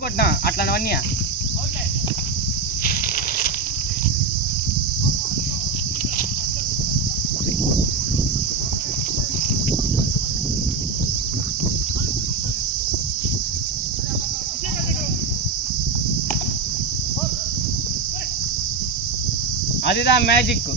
కొట్టినా అట్లానవన్నీ అదిదా మ్యాజిక్.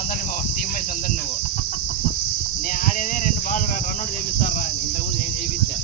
అందరినీ టీమ్మేట్స్ అందరు నువ్వు నేను ఆడేదే 2 బాల్ రన్అట్ చేపిస్తారా ఇంతకుముందు నేను చేయించా.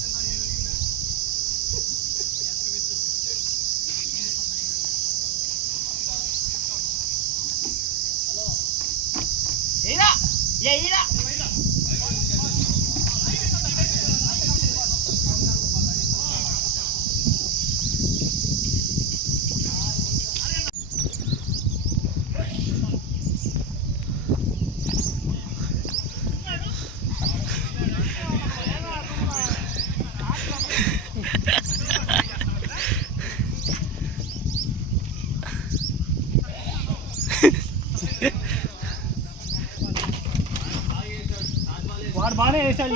వాడు బాగానే వేసాడు.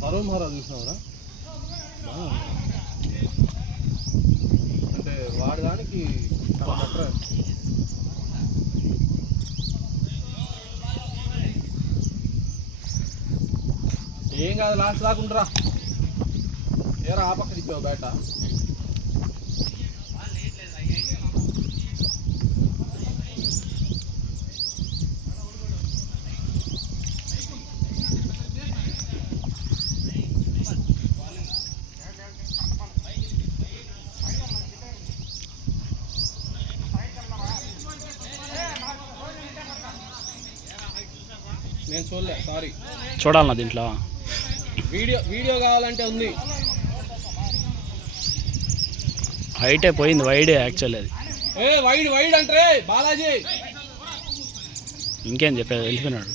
పరో మహారాజు చూసినావురా అంటే వాడి దానికి ఏం కాదు లాస్ట్ దాకుంటారా ఏరా ఆ పక్క తిప్పావు బయట. నేను చూడలే, సారీ. చూడాలన్నా దీంట్లో వీడియో కావాలంటే ఉంది. హైటే పోయింది, వైడే యాక్చువల్లీ అది. వైడ్ అంటే బాలాజీ ఇంకేం చెప్పేది, వెళ్ళిపోయినాడు.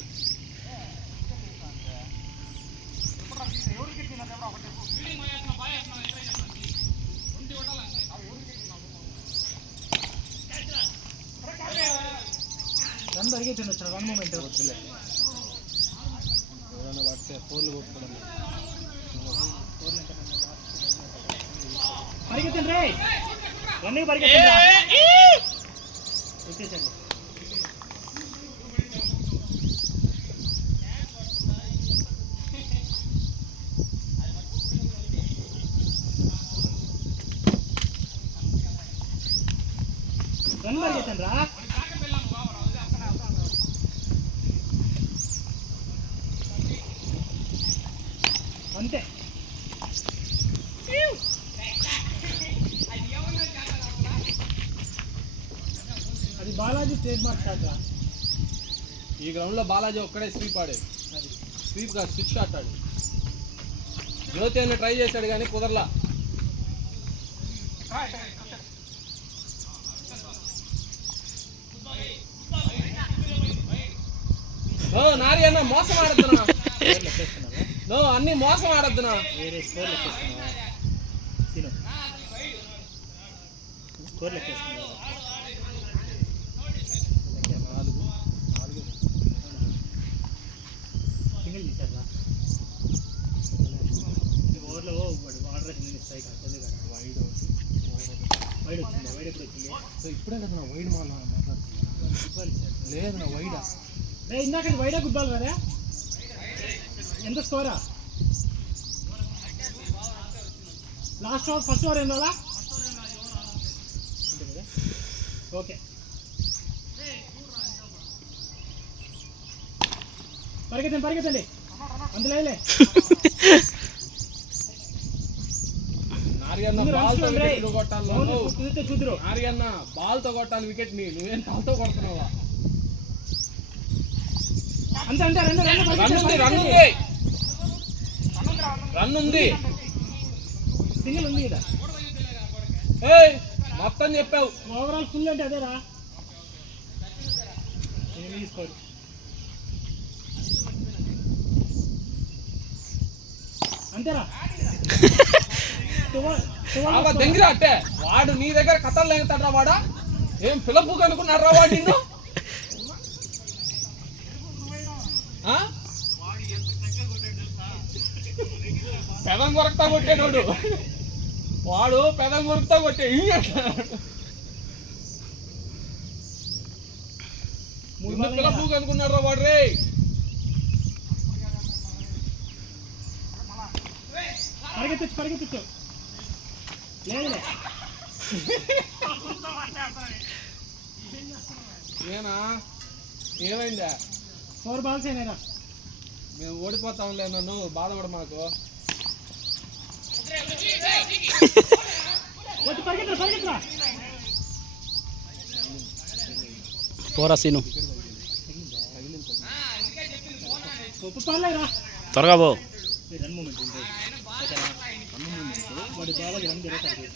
అంతే అది బాలాజీ ట్రేడ్ మార్క్ షాట్. ఈ గ్రౌండ్లో బాలాజీ ఒక్కడే స్వీప్ ఆడేది. స్వీప్ కాదు, స్విచ్ షాట్ ఆడు. జ్యోతి అన్న ట్రై చేశాడు కానీ కుదరలా. నారి అన్న మోసం ఆడుతున్నా, అన్ని మోసం ఆడద్దునా. వేరే స్కోర్ లెక్కేస్తున్నావా? స్కోర్ లెక్కేస్తున్నావా? ఇప్పుడే కదా నా వైడ్ మాట్లాడుతున్నా. లేదు నా వైడా ఇందాక వైడా గుడ్ బాల్ కదా. ఎంత స్కోరా? లాస్ట్ ఓవర్ ఫస్ట్ ఓవర్ ఏందా? ఓకే పరిగెత్తండి అందులో చూద్దరు. ఆర్యన్న బాల్తో కొట్టాలి వికెట్ ని, నువ్వేం తాల్తో కొడుతున్నావా? అంతే రన్ ఉంది, సింగిల్ ఉంది కదా. మొత్తం చెప్పావు. ఓవరాల్ ఫుల్ అంటే అదేరా. తీసుకోరు అంతేరా. దగ్గర అట్టే వాడు నీ దగ్గర కథలు లేతాడ్రా. వాడా ఏం పిలపు కనుకున్నారా వాడు నిన్ను? పెదం కొరకుతా కొట్టాడు వాడు, పెదం కొరుకుతా కొట్టే పిలపు కనుకున్నారా వాడు రే. పరిగెత్తచ్చు లేదులే. ఏనా ఏమైందా? 4 balls అయినా మేము ఓడిపోతాంలే, నన్ను బాధపడ మాకు. పరిగెత్తరా పోరా సీను, పర్లేదురా. త్వరగా పో. రన్ మూమెంట్ వాడి బాగా రన్ జరుగుతుంది.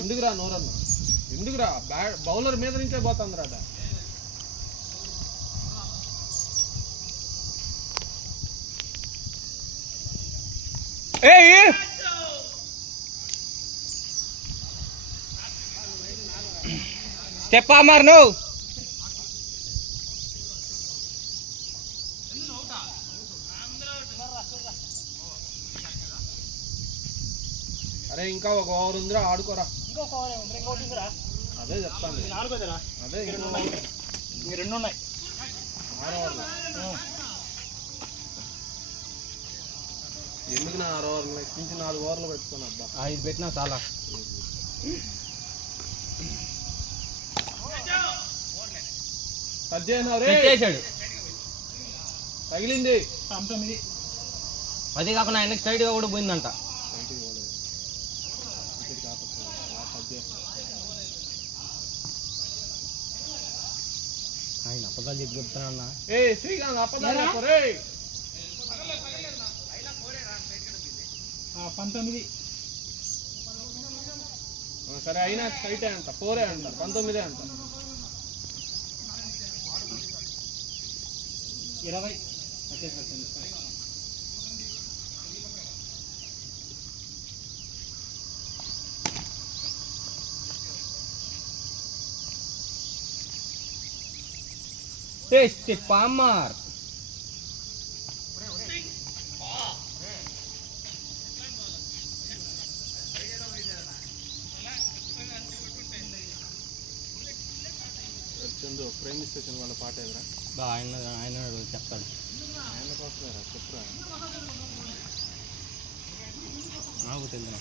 ఎందుకురా నోరన్నా, ఎందుకురా? బౌలర్ మీద నుంచే పోతుంది రాట. స్టెప్ మార్ నువ్వు. అరే ఇంకా ఒక ఓవర్ ఉందిరా, ఆడుకోరా. ఇంకొక ఓవర్ ఉందిరా. అదే చెప్తాను. నాలుగోదేరా? అదే రెండు ఉన్నాయి. 6 ఓవర్లు ఎందుకు? నా 6 ఓవర్లు ఎక్కించి 4 ఓవర్లు పెట్టుకున్నా. అబ్బా 5 పెట్టినా చాలా. చేశాడు, తగిలింది. 9. అది కాకుండా ఆయనకి స్ట్రైట్ గా కూడా పోయిందంట. ఆయన అప్పగా చెప్తానన్నా. శ్రీకాంత్ అప్పదారా 19. సరే అయినా స్ట్రైటే అంట, 4 అంట, 19 అంట. 20. స్టెప్ మార్. చందు ప్రేమిస్టేషన్ వాళ్ళ పాట ఎదురా ఆయన చెప్తాడు. ఆయన కోసమేరా, చెప్పురా. నాకు తెలియదు.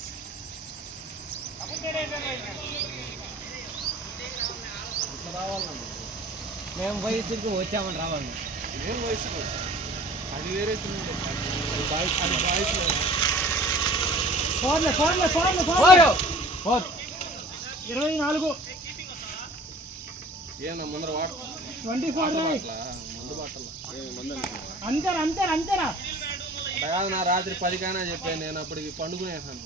ఇట్లా రావాలన్నా మేము వయసుకి వచ్చామని రావాలి. ఏం వయసుకు అది వేరే తిండి. అది బాయ్స్ 24. ఏమన్నా ముందర 24. ముందు బాటలు అంతేరా. కాదు, నా రాత్రి 10 కైనా చెప్పాను. నేను అప్పటికి పండుకునేసాను.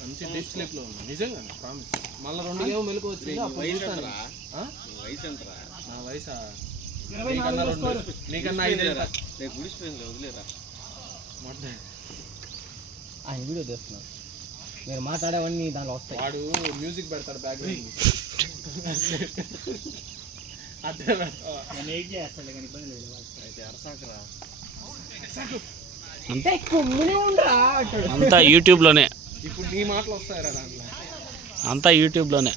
మంచి డీప్ స్లీప్ లో ఉన్నా నిజంగా, ప్రామిస్. మళ్ళీ 2 గేమ్ మెలకు వచ్చింది. అప్పుడు చూస్తాను. నా వయసా 24 స్కోర్. నీకన్నా 5 రేపు గుడిసిపోయింది వదిలేరా ఆయన వీడియో తీస్తున్నారు, మీరు మాట్లాడేవన్నీ దానిలో వస్తాయి. వాడు మ్యూజిక్ పెడతాడు బ్యాక్గ్రౌండ్. అదే నేను వెయిట్ చేస్తాను కానీ ఇబ్బంది లేదు. అయితే అరసాకరా అంతే కుమ్మునే ఉండరా అంటాడు. అంతా యూట్యూబ్లోనే, ఇప్పుడు నీ మాటలు వస్తాయరా దాంట్లో. అంతా యూట్యూబ్లోనే.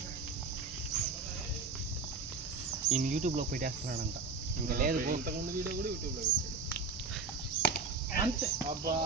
ఈయన యూట్యూబ్లో పెట్టేస్తున్నాడంట, ఇంకా లేదు. ఇంతకుముందు వీడియో కూడా యూట్యూబ్లో పెట్టాడు. అంతే. అబ్బా